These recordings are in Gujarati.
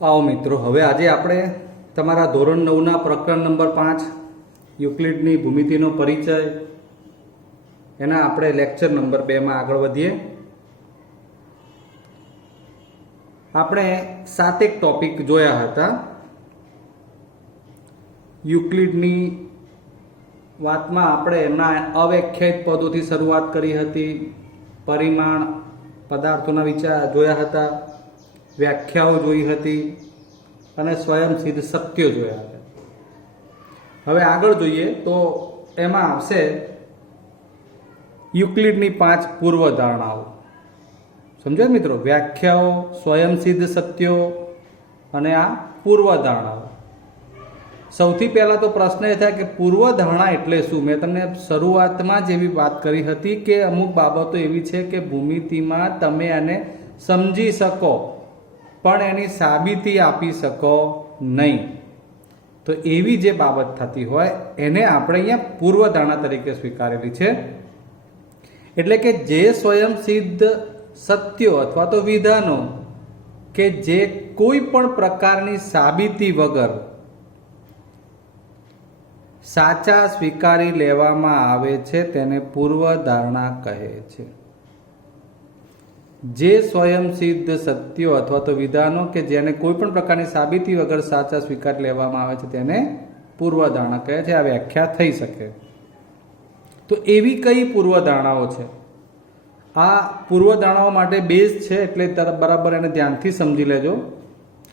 आओ मित्रों, हवे आज आपणे तमारा धोरण 9 ना प्रकरण नंबर 5 યુક્લિડની ભૂમિતિનો પરિચય એના આપણે લેક્ચર નંબર 2 માં આગળ વધીએ। આપણે 7 એક ટોપિક જોયા હતા। યુક્લિડની વાતમાં આપણે એમના અવ્યાખ્યાયિત પદોથી શરૂઆત કરી હતી, પરિમાણ પદાર્થોના વિચાર જોયા હતા, વ્યાખ્યાઓ જોઈ હતી અને સ્વયંસિદ્ધ સત્યો જોયા હતા। હવે આગળ જોઈએ તો એમાં આવશે યુક્લિડની 5 પૂર્વધારણાઓ। સમજો મિત્રો, વ્યાખ્યાઓ, સ્વયંસિદ્ધ સત્યો અને આ પૂર્વધારણાઓ। સૌથી પહેલા તો પ્રશ્ન એ થાય કે પૂર્વધારણા એટલે શું। મેં તમને શરૂઆતમાં જ એવી વાત કરી હતી કે અમુક બાબતો એવી છે કે ભૂમિતિમાં તમે એને સમજી શકો પણ એની સાબિતી આપી શકો નહીં। તો એવી જે બાબત થતી હોય એને આપણે અહીંયા પૂર્વધારણા તરીકે સ્વીકારેલી છે। એટલે કે જે સ્વયંસિદ્ધ સત્યો અથવા તો વિધાનો કે જે કોઈ પણ પ્રકારની સાબિતી વગર સાચા સ્વીકારી લેવામાં આવે છે તેને પૂર્વધારણા કહે છે। જે સ્વયંસિદ્ધ સત્યો અથવા તો વિધાનો કે જેને કોઈ પણ પ્રકારની સાબિતી વગર સાચા સ્વીકારી લેવામાં આવે છે તેને પૂર્વધારણા કહે છે। આ વ્યાખ્યા થઈ શકે। તો એવી કઈ પૂર્વધારણાઓ છે? આ પૂર્વધારણાઓ માટે બેઝ છે, એટલે બરાબર એને ધ્યાનથી સમજી લેજો,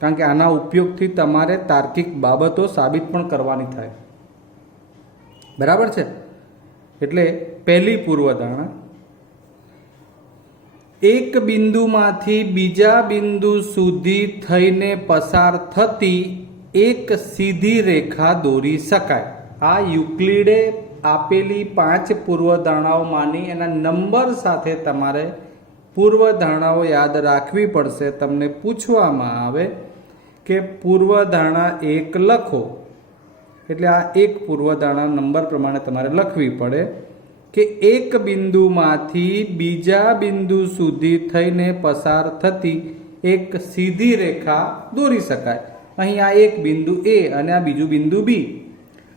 કારણ કે આના ઉપયોગથી તમારે તાર્કિક બાબતો સાબિત પણ કરવાની થાય। બરાબર છે? એટલે પહેલી પૂર્વધારણા, એક બિંદુમાંથી બીજા બિંદુ સુધી થઈને પસાર થતી એક સીધી રેખા દોરી શકાય। આ યુક્લિડે આપેલી 5 પૂર્વધારણાઓમાંની એના નંબર સાથે તમારે પૂર્વધારણાઓ યાદ રાખવી પડશે। તમને પૂછવામાં આવે કે પૂર્વધારણા 1 લખો, એટલે આ એક પૂર્વધારણા નંબર પ્રમાણે તમારે લખવી પડે કે એક બિંદુમાંથી બીજા બિંદુ સુધી થઈને પસાર થતી એક સીધી રેખા દોરી શકાય। અહીં આ એક બિંદુ A અને આ બીજું બિંદુ B,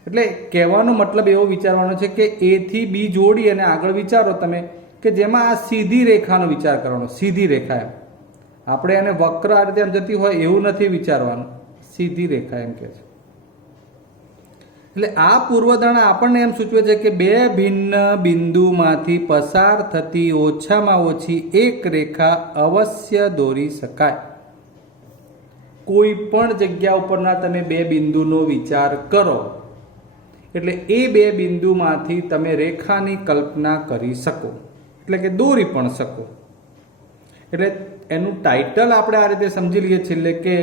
એટલે કહેવાનો મતલબ એવો વિચારવાનો છે કે A થી B જોડી અને આગળ વિચારો તમે કે જેમાં આ સીધી રેખાનો વિચાર કરવાનો। સીધી રેખા, આપણે એને વક્ર આ રીતે જતી હોય એવું નથી વિચારવાનું, સીધી રેખા એમ કે છે। એટલે આ પૂર્વધારણા આપણને એમ સૂચવે છે કે બે ભિન્ન બિંદુમાંથી પસાર થતી ઓછામાં ઓછી એક રેખા અવશ્ય દોરી શકાય। કોઈ પણ જગ્યા ઉપરના તમે બે બિંદુનો વિચાર કરો એટલે એ બે બિંદુમાંથી તમે રેખાની કલ્પના કરી શકો, એટલે કે દોરી પણ શકો। એટલે એનું ટાઇટલ આપણે આ રીતે સમજી લઈએ છીએ કે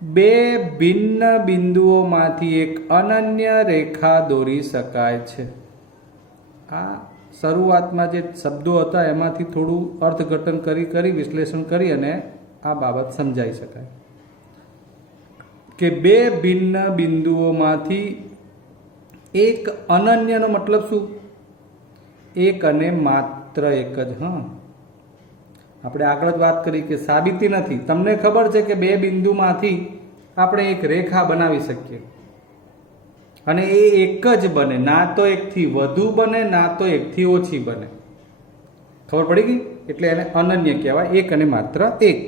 બે ભિન્ન બિંદુઓમાંથી એક અનન્ય રેખા દોરી શકાય છે। આ શરૂઆતમાં જે શબ્દો હતા એમાંથી થોડું અર્થઘટન કરી વિશ્લેષણ કરી અને આ બાબત સમજાઈ શકાય કે બે ભિન્ન બિંદુઓમાંથી એક અનન્યનો મતલબ શું? એક અને માત્ર એક જ। હા, આપણે આગળ જ વાત કરી કે સાબિતી નથી। તમને ખબર છે કે બે બિંદુમાંથી આપણે એક રેખા બનાવી શકીએ અને એ એક જ બને, ના તો એકથી વધુ બને ના તો એકથી ઓછી બને। ખબર પડી ગઈ? એટલે એને અનન્ય કહેવાય, એક અને માત્ર એક।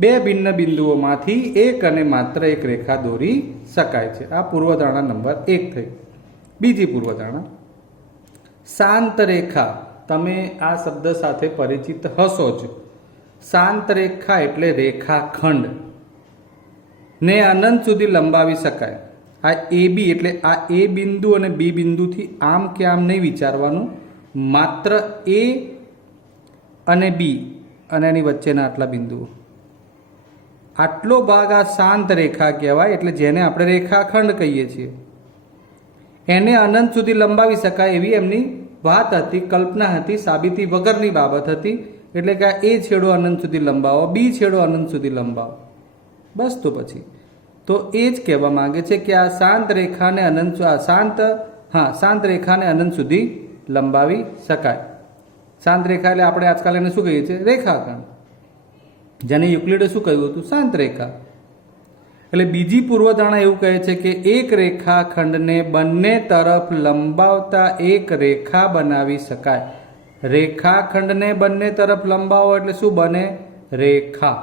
બે ભિન્ન બિંદુઓમાંથી એક અને માત્ર એક રેખા દોરી શકાય છે। આ પૂર્વધારણા નંબર 1 થઈ। બીજી પૂર્વધારણા, શાંત રેખા। તમે આ શબ્દ સાથે પરિચિત હશો જ। શાંત રેખા એટલે રેખાખંડ ને અનંત સુધી લંબાવી શકાય। આ AB એટલે આ A બિંદુ અને B બિંદુથી આમ કે આમ નહીં વિચારવાનું, માત્ર A અને B અને એની વચ્ચેના આટલા બિંદુઓ, આટલો ભાગ આ શાંત રેખા કહેવાય। એટલે જેને આપણે રેખાખંડ કહીએ છીએ એને અનંત સુધી લંબાવી શકાય એવી એમની વાત હતી, કલ્પના હતી, સાબિતી વગરની બાબત હતી। એટલે કે A છેડો અનંત સુધી લંબાવો, B છેડો અનંત સુધી લંબાવો, બસ। તો પછી તો એ જ કહેવા માંગે છે કે આ શાંત રેખાને શાંત રેખાને અનંત સુધી લંબાવી શકાય। શાંત રેખા એટલે આપણે આજકાલ એને શું કહીએ છીએ? રેખાખંડ। જેને યુક્લિડે શું કહ્યું હતું? શાંત રેખા। એટલે બીજી પૂર્વધારણા એવું કહે છે કે એક રેખાખંડને બંને તરફ લંબાવતા એક રેખા બનાવી શકાય. રેખાખંડને બંને તરફ લંબાવો એટલે શું બને? રેખા.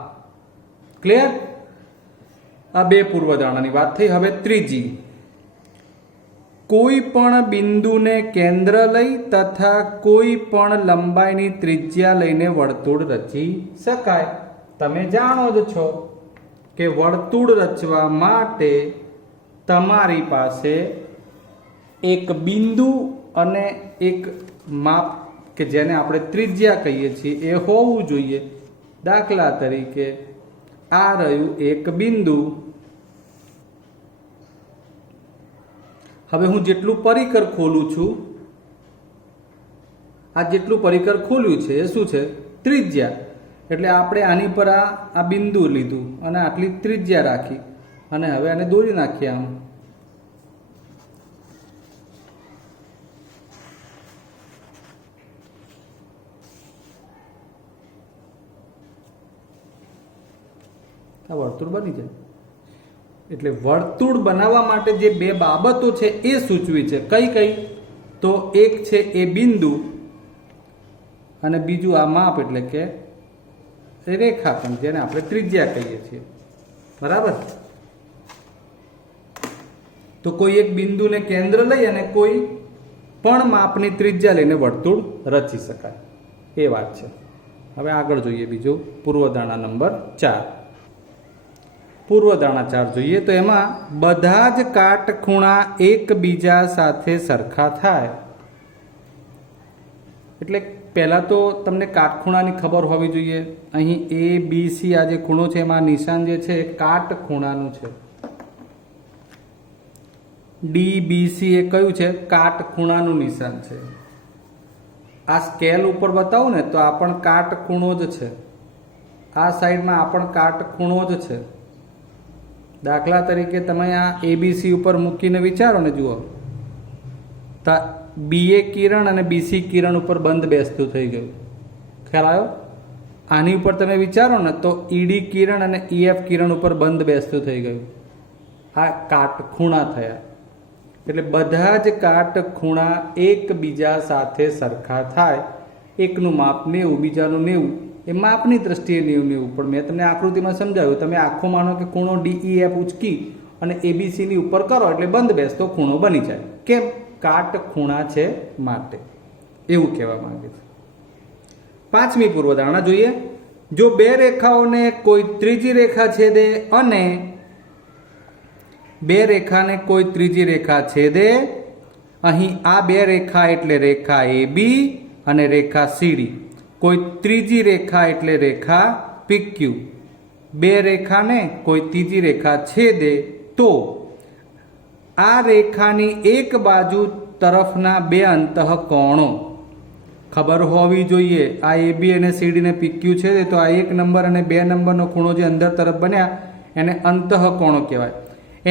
ક્લિયર? આ બે પૂર્વધારણાની વાત થઈ. હવે ત્રીજી, કોઈ પણ બિંદુને કેન્દ્ર લઈ તથા કોઈ પણ લંબાઈની ત્રિજ્યા લઈને વર્તુળ રચી શકાય. તમે જાણો જ છો કે વર્તુળ રચવા માટે તમારી પાસે એક બિંદુ અને એક માપ કે જેને આપણે ત્રિજ્યા કહીએ છીએ એ હોવું જોઈએ. દાખલા તરીકે આ રહ્યું એક બિંદુ. હવે હું જેટલું પરિકર ખોલું છું, આ જેટલું પરિકર ખોલ્યું છે એ શું છે? ત્રિજ્યા. એટલે આપણે આની પર આ બિંદુ લીધું અને આટલી ત્રિજ્યા રાખી અને હવે આને દોરી નાખીએ. આમ આ વર્તુળ બની જાય. એટલે વર્તુળ બનાવવા માટે જે બે બાબતો છે એ સૂચવી છે. કઈ કઈ? તો એક છે એ બિંદુ અને બીજું આ માપ એટલે કે રેખાખંડ જેને આપણે ત્રિજ્યા કહીએ છીએ. બરાબર? તો કોઈ એક બિંદુને કેન્દ્ર લઈ અને કોઈ પણ માપની ત્રિજ્યા લઈને વર્તુળ રચી શકાય. એ વાત છે. હવે આગળ જોઈએ બીજું પૂર્વધારણા નંબર 4. પૂર્વધારણા 4 જોઈએ તો એમાં બધા જ કાટખૂણા એકબીજા સાથે સરખા થાય. એટલે પહેલા તો તમને કાટખૂણાની ખબર હોવી જોઈએ. અહીં ABC આ જે ખૂણો છે એમાં નિશાન જે છે એ કાટખૂણાનું છે. DBC એ કયું છે? કાટખૂણાનું નિશાન છે. આ સ્કેલ ઉપર બતાવું ને તો આ પણ કાટખૂણો જ છે. આ સાઈડમાં આ પણ કાટખૂણો જ છે. દાખલા તરીકે તમે આ ABC ઉપર મૂકીને વિચારો ને, જુઓ તો BA કિરણ અને BC કિરણ ઉપર બંધ બેસતું થઈ ગયું. ખ્યાલ આવ્યો? આની ઉપર તમે વિચારો ને તો ED કિરણ અને EF કિરણ ઉપર બંધ બેસતું થઈ ગયું. આ કાટખૂણા થયા. એટલે બધા જ કાટખૂણા એકબીજા સાથે સરખા થાય. એકનું માપ 90, બીજાનું 90. એ માપની દ્રષ્ટિએ 90. પણ મેં તમને આકૃતિમાં સમજાવ્યું. તમે આખો માનો કે ખૂણો DEF ઉચકી અને ABC ની ઉપર કરો એટલે બંધ બેસતો ખૂણો બની જાય. કેમ? કાટખૂણા છે માટે. એવું કહેવા માંગે છે. 5મી પૂર્વધારણા જોઈએ. જો બે રેખાઓને કોઈ ત્રીજી રેખા છેદે અને બે રેખાને કોઈ ત્રીજી રેખા છેદે, અહીં આ બે રેખા એટલે રેખા AB અને રેખા CD. કોઈ ત્રીજી રેખા એટલે રેખા PQ. બે રેખાને કોઈ ત્રીજી રેખા છેદે તો આ રેખાની એક બાજુ તરફના બે અંતઃકોણો ખબર હોવી જોઈએ. આ AB અને CD ને PQ છે તો આ 1 નંબર અને 2 નંબરનો ખૂણો જે અંદર તરફ બન્યા એને અંતઃકોણો કહેવાય.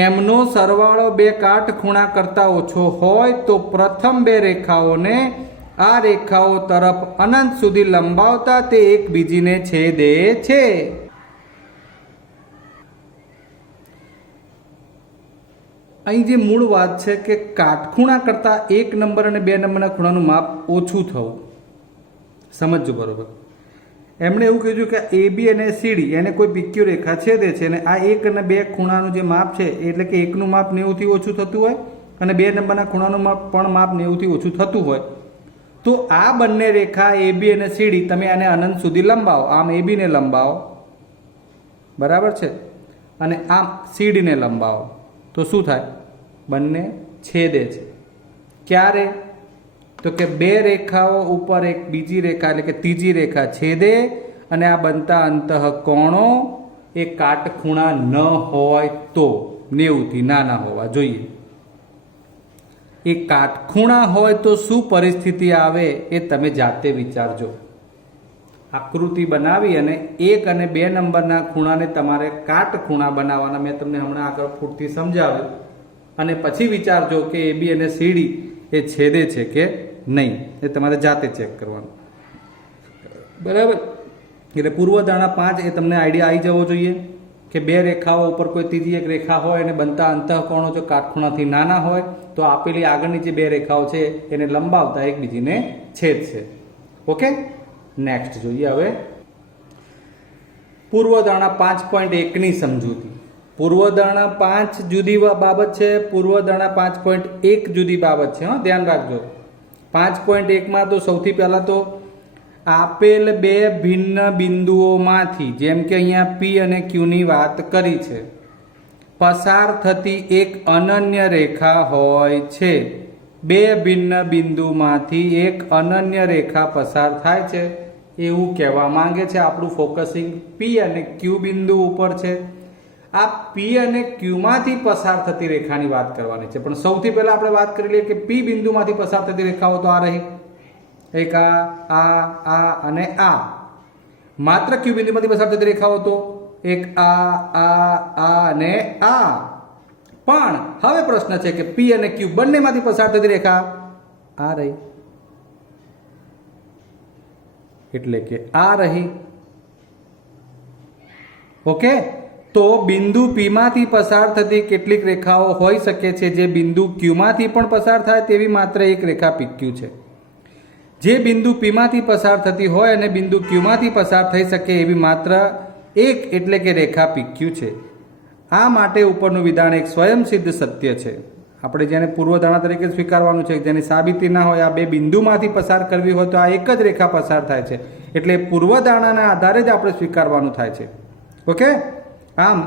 એમનો સરવાળો બે કાટખૂણા કરતાં ઓછો હોય તો પ્રથમ બે રેખાઓને આ રેખાઓ તરફ અનંત સુધી લંબાવતા તે એકબીજીને છેદે છે. અહીં જે મૂળ વાત છે કે કાટખૂણા કરતાં 1 નંબર અને 2 નંબરના ખૂણાનું માપ ઓછું થવું. સમજજો બરોબર. એમણે એવું કીધું કે AB અને CD એને કોઈ PQ રેખા છેદે છે અને આ 1 અને 2 ખૂણાનું જે માપ છે એટલે કે એકનું માપ 90 થી ઓછું થતું હોય અને 2 નંબરના ખૂણાનું માપ પણ માપ 90 થી ઓછું થતું હોય તો આ બંને રેખા AB અને CD તમે આને અનંત સુધી લંબાવો. આમ AB ને લંબાવો, બરાબર છે, અને આમ CD ને લંબાવો તો શું થાય? બંને છેદે છે. ક્યારે? તો કે બે રેખાઓ ઉપર એક બીજી રેખા એટલે કે ત્રીજી રેખા છેદે અને આ બનતા અંતઃકોણો એ કાટખૂણા ન હોય તો 90 થી નાના હોવા જોઈએ. એ કાટખૂણા હોય તો શું પરિસ્થિતિ આવે એ તમે જાતે વિચારજો. આકૃતિ બનાવી અને 1 અને 2 નંબરના ખૂણાને તમારે કાટખૂણા બનાવવાના. મેં તમને હમણાં આગળ પૂરતી સમજાવ્યું અને પછી વિચારજો કે AB અને CD એ છેદે છે કે નહીં. એ તમારે જાતે ચેક કરવાનું. બરાબર? એટલે પૂર્વધારણા 5 એ તમને આઈડિયા આવી જવો જોઈએ કે કે બે રેખાઓ ઉપર કોઈ ત્રીજી એક રેખા હોય અને બનતા અંતઃકોણો જો કાટખૂણાથી નાના હોય તો આપેલી આગળની જે બે રેખાઓ છે એને લંબાવતા એકબીજીને છેદશે. ઓકે, નેક્સ્ટ જોઈએ હવે પૂર્વધારણા 5.1 ની સમજૂતી. પૂર્વધારણા 5 જુદી બાબત છે, પૂર્વધારણા 5.1 જુદી બાબત છે. હા, ધ્યાન રાખજો. 5.1 માં તો સૌથી પહેલા તો આપેલ બે ભિન્ન બિંદુઓમાંથી, જેમ કે અહીંયા P અને Q ની વાત કરી છે, પસાર થતી એક અનન્ય રેખા હોય છે. બે ભિન્ન બિંદુમાંથી એક અનન્ય રેખા પસાર થાય છે એવું કહેવા માંગે છે. આપણું ફોકસિંગ P અને Q બિંદુ ઉપર છે. આ P અને Q માંથી પસાર થતી રેખાની વાત કરવાની છે. પણ સૌથી પહેલા આપણે વાત કરી લઈએ કે P બિંદુમાંથી પસાર થતી રેખાઓ તો આ રહી, એક આ અને આ. માત્ર Q બિંદુમાંથી પસાર થતી રેખાઓ તો એક આ અને આ. પણ હવે પ્રશ્ન છે કે P અને Q બંનેમાંથી પસાર થતી રેખા આ રહી, એટલે કે આ રહી. ઓકે, તો બિંદુ P માંથી પસાર થતી કેટલીક રેખાઓ હોઈ શકે છે જે બિંદુ Q માંથી પણ પસાર થાય તેવી માત્ર એક રેખા PQ છે. જે બિંદુ P માંથી પસાર થતી હોય અને બિંદુ Q માંથી પસાર થઈ શકે એવી માત્ર એક એટલે કે રેખા PQ છે. આ માટે ઉપરનું વિધાન એક સ્વયંસિદ્ધ સત્ય છે. આપણે જેને પૂર્વધારણા તરીકે સ્વીકારવાનું છે, જેની સાબિતી ના હોય, આ બે બિંદુમાંથી પસાર કરવી હોય તો આ એક જ રેખા પસાર થાય છે. એટલે પૂર્વધારણાના આધારે જ આપણે સ્વીકારવાનું થાય છે. ઓકે, આમ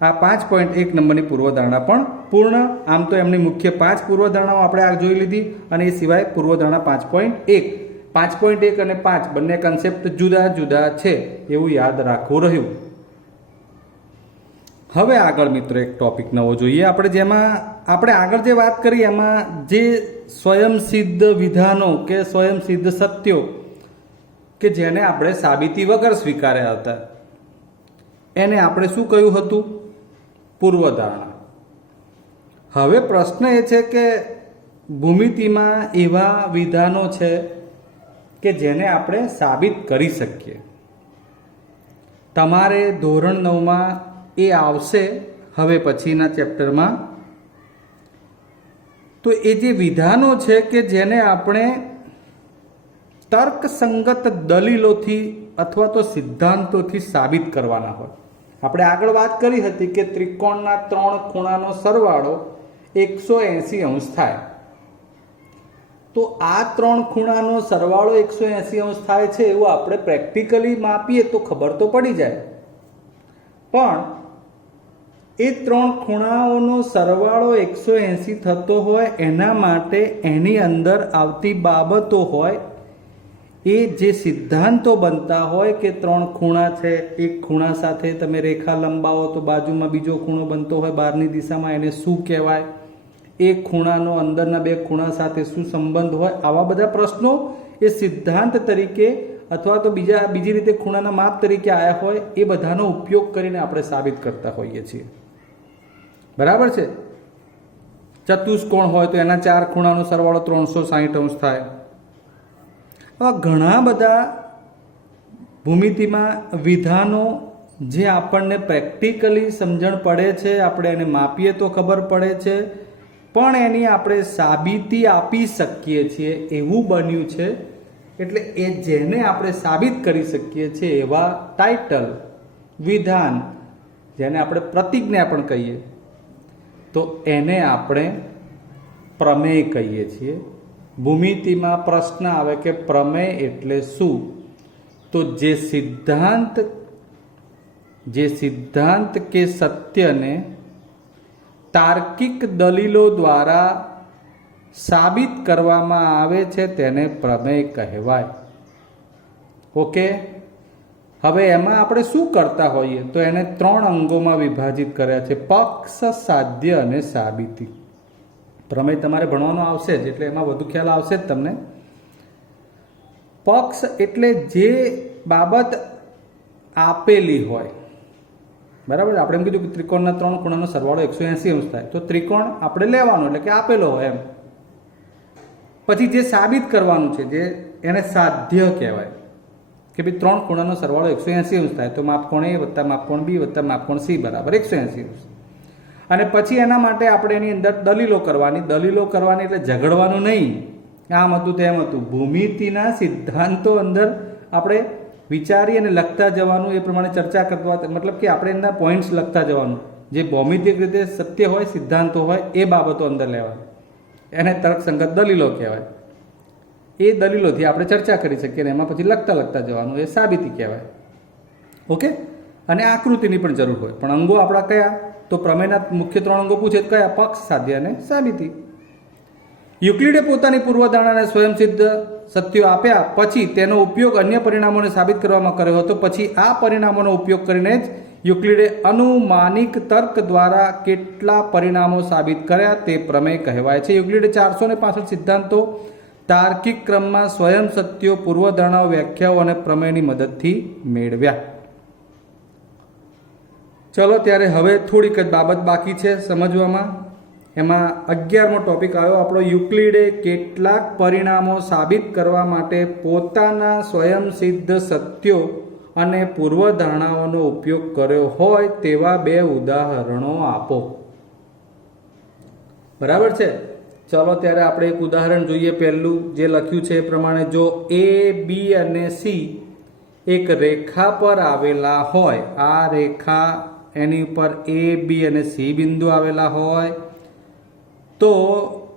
આ 5.1 નંબરની પૂર્વધારણા પણ પૂર્ણ. આમ તો એમની મુખ્ય 5 પૂર્વધારણાઓ આપણે આ જોઈ લીધી, અને એ સિવાય પૂર્વધારણા 5.1 અને 5 બંને કન્સેપ્ટ જુદા જુદા છે એવું યાદ રાખવું રહ્યું. હવે આગળ મિત્રો એક ટોપિક નવો જોઈએ આપણે, જેમાં આપણે આગળ જે વાત કરી એમાં જે સ્વયંસિદ્ધ વિધાનો કે સ્વયંસિદ્ધ સત્યો કે જેને આપણે સાબિતી વગર સ્વીકાર્યા હતા એને આપણે શું કહ્યું હતું? પૂર્વધારણા. હવે પ્રશ્ન એ છે કે ભૂમિતિમાં એવા વિધાનો છે કે જેને આપણે સાબિત કરી શકીએ. તમારે ધોરણ 9માં એ આવશે હવે પછીના ચેપ્ટરમાં. તો એ જે વિધાનો છે કે જેને આપણે તર્કસંગત દલીલોથી અથવા તો સિદ્ધાંતોથી સાબિત કરવાના હોય. આપણે આગળ વાત કરી હતી કે ત્રિકોણના 3 ખૂણાનો સરવાળો 180 અંશ થાય. તો આ 3 ખૂણાનો સરવાળો 180 અંશ થાય છે એવું આપણે પ્રેક્ટિકલી માપીએ તો ખબર તો પડી જાય. પણ એ 3 ખૂણાઓનો સરવાળો 180 થતો હોય એના માટે એની અંદર આવતી બાબતો હોય, એ જે સિદ્ધાંતો બનતા હોય કે 3 ખૂણા છે, એક ખૂણા સાથે તમે રેખા લંબાવો તો બાજુમાં બીજો ખૂણો બનતો હોય બહારની દિશામાં, એને શું કહેવાય? એક ખૂણાનો અંદરના બે ખૂણા સાથે શું સંબંધ હોય? આવા બધા પ્રશ્નો એ સિદ્ધાંત તરીકે અથવા તો બીજી રીતે ખૂણાના માપ તરીકે આવ્યા હોય એ બધાનો ઉપયોગ કરીને આપણે સાબિત કરતા હોઈએ છીએ. બરાબર છે? ચતુષ્કોણ હોય તો એના 4 ખૂણાનો સરવાળો 360 અંશ થાય. ઘણા બધા ભૂમિતિમાં વિધાનો જે આપણને પ્રેક્ટિકલી સમજણ પડે છે, આપણે એને માપીએ તો ખબર પડે છે, પણ એની આપણે સાબિતી આપી શકીએ છીએ એવું બન્યું છે. એટલે એ જેને આપણે સાબિત કરી શકીએ છીએ એવા ટાઇટલ, વિધાન, જેને આપણે પ્રતિજ્ઞા પણ કહીએ, તો એને આપણે પ્રમેય કહીએ છીએ. ભૂમિતિમાં પ્રશ્ન આવે કે પ્રમેય એટલે શું? તો જે સિદ્ધાંત કે સત્યને તાર્કિક દલીલો દ્વારા સાબિત કરવામાં આવે છે તેને પ્રમેય કહેવાય. ઓકે, હવે એમાં આપણે શું કરતા હોઈએ તો એને 3 અંગોમાં વિભાજિત કર્યા છે: પક્ષ, સાધ્ય અને સાબિતી. પ્રમેય તમારે ભણવાનો આવશે જ એટલે એમાં વધુ ખ્યાલ આવશે જ તમને. પક્ષ એટલે જે બાબત આપેલી હોય. બરાબર, આપણે એમ કીધું કે ત્રિકોણના 3 ખૂણાનો સરવાળો 180 અંશ થાય, તો ત્રિકોણ આપણે લેવાનો એટલે કે આપેલો હોય એમ. પછી જે સાબિત કરવાનું છે જે એને સાધ્ય કહેવાય. કે ભાઈ 3 ખૂણાનો સરવાળો 180 અંશ થાય તો માપકોણ A વત્તા માપકોણ B વત્તા માપકોણ C બરાબર 180 અંશ. અને પછી એના માટે આપણે એની અંદર દલીલો કરવાની એટલે ઝઘડવાનું નહીં, આમ હતું તેમ હતું. ભૂમિતિના સિદ્ધાંતો અંદર આપણે વિચારી અને લખતા જવાનું, એ પ્રમાણે ચર્ચા કરવા, મતલબ કે આપણે એના પોઈન્ટ્સ લખતા જવાનું. જે ભૌમિતિક રીતે સત્ય હોય, સિદ્ધાંતો હોય, એ બાબતો અંદર લેવાની. એને તર્કસંગત દલીલો કહેવાય. એ દલીલોથી આપણે ચર્ચા કરી શકીએ અને એમાં પછી લખતા જવાનું, એ સાબિતી કહેવાય. ઓકે. અને આકૃતિની પણ જરૂર હોય, પણ અંગો આપણા કયા? તો પ્રમેયના મુખ્ય 3 અંગો પૂછે કયા? પક્ષ, સાધ્ય અને સાબિતી. યુક્લિડે પોતાની પૂર્વધારણાને સ્વયંસિદ્ધ સત્યો આપ્યા પછી તેનો ઉપયોગ અન્ય પરિણામોને સાબિત કરવામાં કર્યો હતો. પછી આ પરિણામોનો ઉપયોગ કરીને જ યુક્લિડે અનુમાનિક તર્ક દ્વારા કેટલા પરિણામો સાબિત કર્યા તે પ્રમેય કહેવાય છે. યુક્લિડે 465 સિદ્ધાંતો તાર્કિક ક્રમમાં સ્વયં સત્યો, પૂર્વધારણાઓ, વ્યાખ્યાઓ અને પ્રમેયની મદદથી મેળવ્યા. ચલો ત્યારે હવે થોડીક જ બાબત બાકી છે સમજવામાં. એમાં 11મો ટોપિક આવ્યો આપણો. યુક્લિડે કેટલાક પરિણામો સાબિત કરવા માટે પોતાના સ્વયંસિદ્ધ સત્યો અને પૂર્વધારણાઓનો ઉપયોગ કર્યો હોય તેવા 2 ઉદાહરણો આપો. બરાબર છે. ચલો ત્યારે આપણે એક ઉદાહરણ જોઈએ. પહેલું જે લખ્યું છે એ પ્રમાણે, જો A, B અને C એક રેખા પર આવેલા હોય, આ રેખા એની ઉપર A, B અને C બિંદુ આવેલા હોય, તો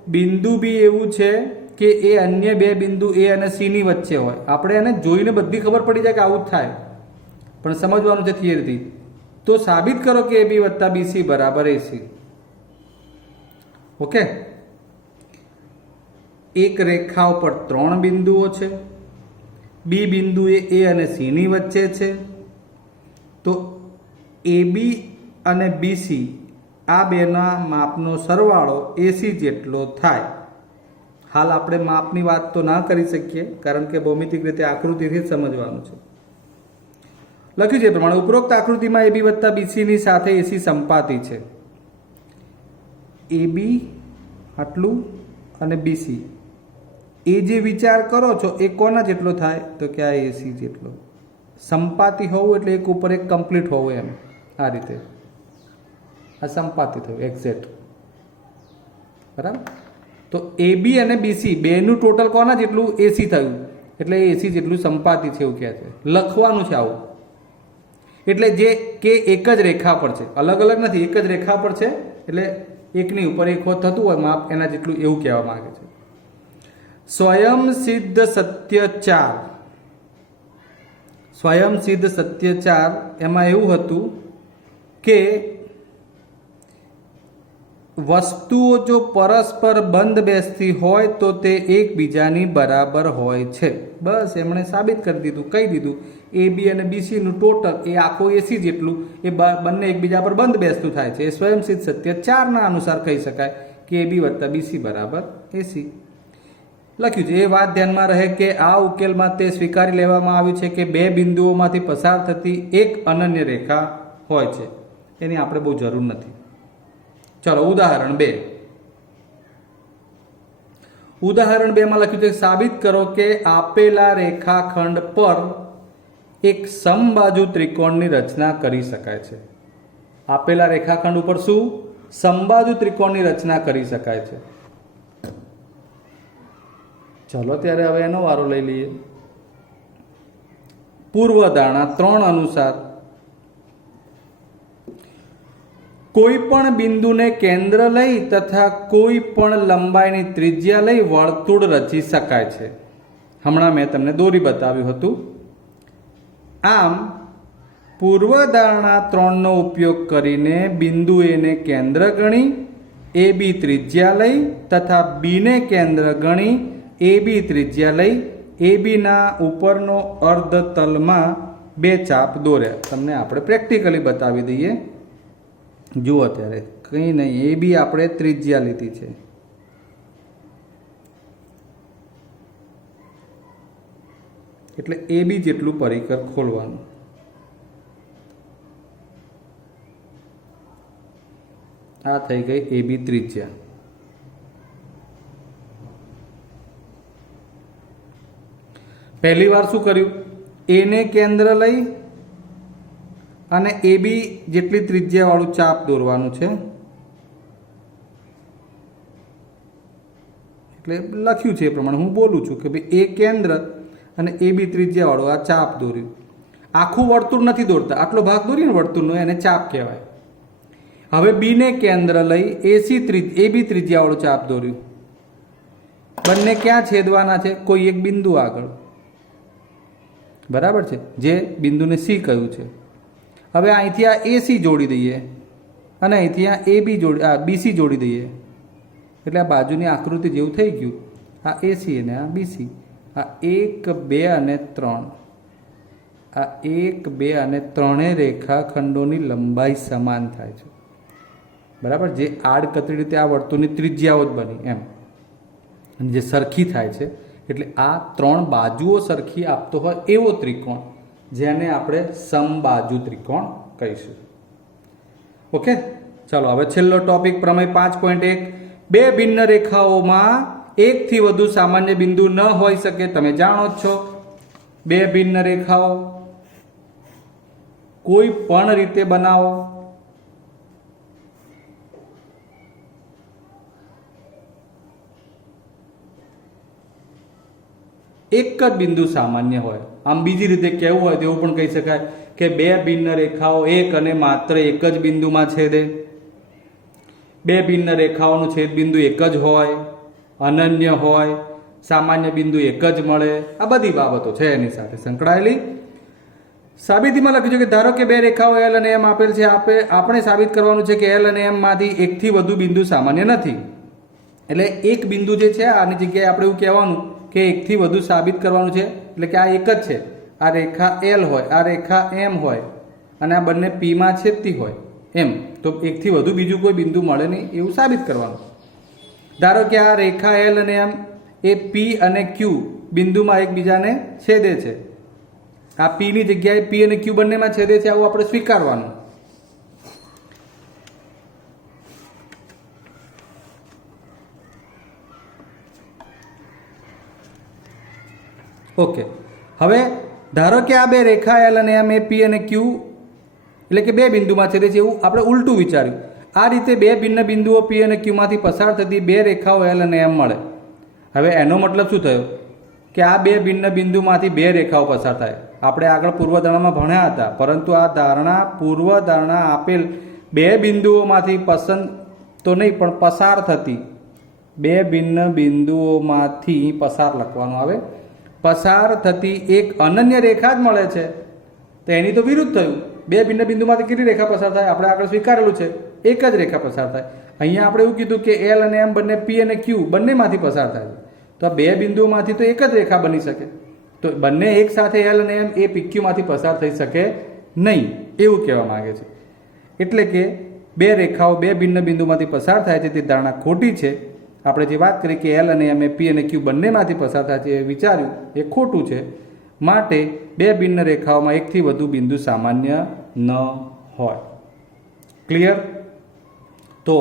બિંદુ બી એવું છે કે એ અન્ય 2 બિંદુ A અને C ની વચ્ચે હોય. આપણે એને જોઈને બધી ખબર પડી જાય કે આવું જ થાય, પણ સમજવાનું છે થિયરીથી. તો સાબિત કરો કે AB વત્તા BC બરાબર AC. ઓકે. એક રેખા ઉપર 3 બિંદુઓ છે. B બિંદુ એ A અને C ની વચ્ચે છે. તો AB અને BC આ બેના માપનો સરવાળો AC જેટલો થાય. હાલ આપણે માપની વાત તો ના કરી શકીએ, કારણ કે ભૌમિતિક રીતે આકૃતિથી જ સમજવાનું છે. લખ્યું છે પ્રમાણે, ઉપરોક્ત આકૃતિમાં AB વત્તા BC ની સાથે AC સંપાતી છે. AB આટલું અને BC, એ જે વિચાર કરો છો એ કોના જેટલો થાય? તો કે આ AC જેટલો. સંપાતી હોવું એટલે એક ઉપર એક કમ્પ્લીટ હોવું, એમ આ રીતે આ સંપાતી થયું એક્ઝેક્ટ. બરાબર. તો AB અને BC બેનું ટોટલ કોના જેટલું? AC થયું, એટલે AC જેટલું સંપાતી છે એવું કહે છે. લખવાનું છે આવું. એટલે જે કે એક જ રેખા પર છે, અલગ અલગ નથી, એક જ રેખા પર છે, એટલે એકની ઉપર એક થતું હોય માપ, એના જેટલું એવું કહેવા માંગે છે. સ્વયંસિદ્ધ સત્ય 4. સ્વયંસિદ્ધ સત્ય 4 એમાં એવું હતું કે વસ્તુઓ જો પરસ્પર બંધ બેસતી હોય તો તે એકબીજાની બરાબર હોય છે. બસ એમણે સાબિત કરી દીધું, કહી દીધું. AB અને BC નું ટોટલ એ આખો AC જેટલું, એ બંને એકબીજા પર બંધ બેસતું થાય છે. એ સ્વયંસિદ્ધ સત્ય 4 ના અનુસાર કહી શકાય કે AB વત્તા BC બરાબર AC. લખ્યું છે. એ વાત ધ્યાનમાં રહે કે આ ઉકેલમાં તે સ્વીકારી લેવામાં આવ્યું છે કે 2 બિંદુઓમાંથી પસાર થતી એક અનન્ય રેખા હોય છે. એની આપણે બહુ જરૂર નથી. ચલો ઉદાહરણ 2. ઉદાહરણ 2 માં લખ્યું છે, સાબિત કરો કે આપેલા રેખાખંડ પર એક સમબાજુ ત્રિકોણની રચના કરી શકાય છે. આપેલા રેખાખંડ ઉપર શું? સમબાજુ ત્રિકોણની રચના કરી શકાય છે. ચલો ત્યારે હવે એનો વારો લઈ લઈએ. પૂર્વધારણા 3 અનુસાર કોઈ પણ બિંદુને કેન્દ્ર લઈ તથા કોઈ પણ લંબાઈની ત્રિજ્યા લઈ વર્તુળ રચી શકાય છે. હમણાં મેં તમને દોરી બતાવ્યું હતું. આમ પૂર્વધારણા 3 નો ઉપયોગ કરીને બિંદુ A ને કેન્દ્ર ગણી AB ત્રિજ્યા લઈ તથા B ને કેન્દ્ર ગણી AB ત્રિજ્યા લઈ AB ના ઉપરનો અર્ધ તલમાં 2 ચાપ દોર્યા. તમને આપણે પ્રેક્ટિકલી બતાવી દઈએ. જુઓ ત્યારે કંઈ નહીં, AB આપણે ત્રિજ્યા લીધી છે. એટલે AB જેટલું પરિકર ખોલવાનું. આ થઈ ગઈ AB ત્રિજ્યા. પહેલી વાર શું કર્યું? એને કેન્દ્ર લઈ અને AB જેટલી ત્રિજ્યાવાળું ચાપ દોરવાનું છે. એટલે લખ્યું છે એ પ્રમાણે હું બોલું છું કે ભાઈ A કેન્દ્ર અને AB ત્રિજ્યાવાળું આ ચાપ દોર્યું. આખું વર્તુળ નથી દોરતા, આટલો ભાગ દોરીએ ને વર્તુળનો એને ચાપ કહેવાય. હવે B ને કેન્દ્ર લઈ AB ત્રિજ્યાવાળું ચાપ દોર્યું. બંને ક્યાં છેદવાના છે? કોઈ એક બિંદુ આગળ, બરાબર છે, જે બિંદુને C કહ્યું છે. હવે અહીંથી આ AC જોડી દઈએ અને અહીંથી આ BC જોડી દઈએ એટલે આ બાજુની આકૃતિ જેવું થઈ ગયું. આ AC અને આ BC, આ 1 2 અને 3, આ 1 2 અને 3 રેખાખંડોની લંબાઈ સમાન થાય છે, બરાબર. જે આડકતરી રીતે આ વર્તુળની ત્રિજ્યાઓ જ બની એમ, અને જે સરખી થાય છે એટલે આ 3 બાજુઓ સરખી આપતો હોય એવો ત્રિકોણ, જેને આપણે સમબાજુ ત્રિકોણ કહીશું. ઓકે, ચાલો હવે છેલ્લો ટોપિક, પ્રમેય 5.1. બે ભિન્ન રેખાઓમાં એકથી વધુ સામાન્ય બિંદુ ન હોઈ શકે. તમે જાણો જ છો, બે ભિન્ન રેખાઓ કોઈ પણ રીતે બનાવો, એક જ બિંદુ સામાન્ય હોય. આમ બીજી રીતે કહેવું હોય તો એવું પણ કહી શકાય કે બે ભિન્ન રેખાઓ એક અને માત્ર એક જ બિંદુમાં છેદે. બે ભિન્ન રેખાઓનું છેદ બિંદુ એક જ હોય, અનન્ય હોય, સામાન્ય બિંદુ એક જ મળે. આ બધી બાબતો છે એની સાથે સંકળાયેલી. સાબિતીમાં લખ્યું છે કે ધારો કે બે રેખાઓ L અને M આપેલ છે. આપણે સાબિત કરવાનું છે કે L અને M માંથી એકથી વધુ બિંદુ સામાન્ય નથી. એટલે એક બિંદુ જે છે આની જગ્યાએ આપણે એવું કહેવાનું કે એકથી વધુ સાબિત કરવાનું છે. એટલે કે આ એક જ છે, આ રેખા L હોય, આ રેખા M હોય અને આ બંને P માં છેદતી હોય એમ, તો એકથી વધુ બીજું કોઈ બિંદુ મળે નહીં એવું સાબિત કરવાનું. ધારો કે આ રેખા L અને M એ P અને Q બિંદુમાં એકબીજાને છેદે છે. આ P ની જગ્યાએ P અને Q બંનેમાં છેદે છે, આવું આપણે સ્વીકારવાનું. ઓકે, હવે ધારો કે આ બે રેખા L અને M એ P અને Q એટલે કે બે બિંદુમાં છેદે છે, એવું આપણે ઉલટું વિચાર્યું. આ રીતે બે ભિન્ન બિંદુઓ P અને Q માંથી પસાર થતી બે રેખાઓ L અને M મળે. હવે એનો મતલબ શું થયો કે આ બે ભિન્ન બિંદુમાંથી બે રેખાઓ પસાર થાય. આપણે આગળ પૂર્વધારણામાં ભણ્યા હતા, પરંતુ આ પૂર્વધારણા આપેલ બે બિંદુઓમાંથી પસંદ તો નહીં પણ પસાર થતી બે ભિન્ન બિંદુઓમાંથી પસાર લખવાનું આવે. પસાર થતી એક અનન્ય રેખા જ મળે છે, તો એની તો વિરુદ્ધ થયું. બે ભિન્ન બિંદુમાંથી કેટલી રેખા પસાર થાય? આપણે આગળ સ્વીકારેલું છે, એક જ રેખા પસાર થાય. અહીંયા આપણે એવું કીધું કે L અને M બંને P અને Q બંનેમાંથી પસાર થાય, તો આ બે બિંદુઓમાંથી તો એક જ રેખા બની શકે. તો બંને એક સાથે L અને M એ PQ માંથી પસાર થઈ શકે નહીં એવું કહેવા માંગે છે. એટલે કે બે રેખાઓ બે ભિન્ન બિંદુમાંથી પસાર થાય છે તે ધારણા ખોટી છે. આપણે જે વાત કરી કે L અને M એ P અને Q બંનેમાંથી પસાર થાય છે એ વિચાર્યું એ ખોટું છે. માટે બે ભિન્ન રેખાઓમાં એકથી વધુ બિંદુ સામાન્ય ન હોય. ક્લિયર? તો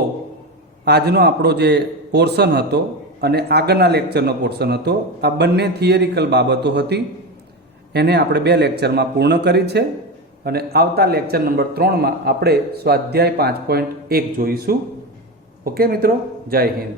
આજનો આપણો જે પોર્શન હતો અને આગળના લેક્ચરનો પોર્શન હતો, આ બંને થિયરિકલ બાબતો હતી, એને આપણે 2 લેક્ચરમાં પૂર્ણ કરી છે. અને આવતા લેક્ચર નંબર 3માં આપણે સ્વાધ્યાય 5.1 જોઈશું. ઓકે મિત્રો, જય હિન્દ.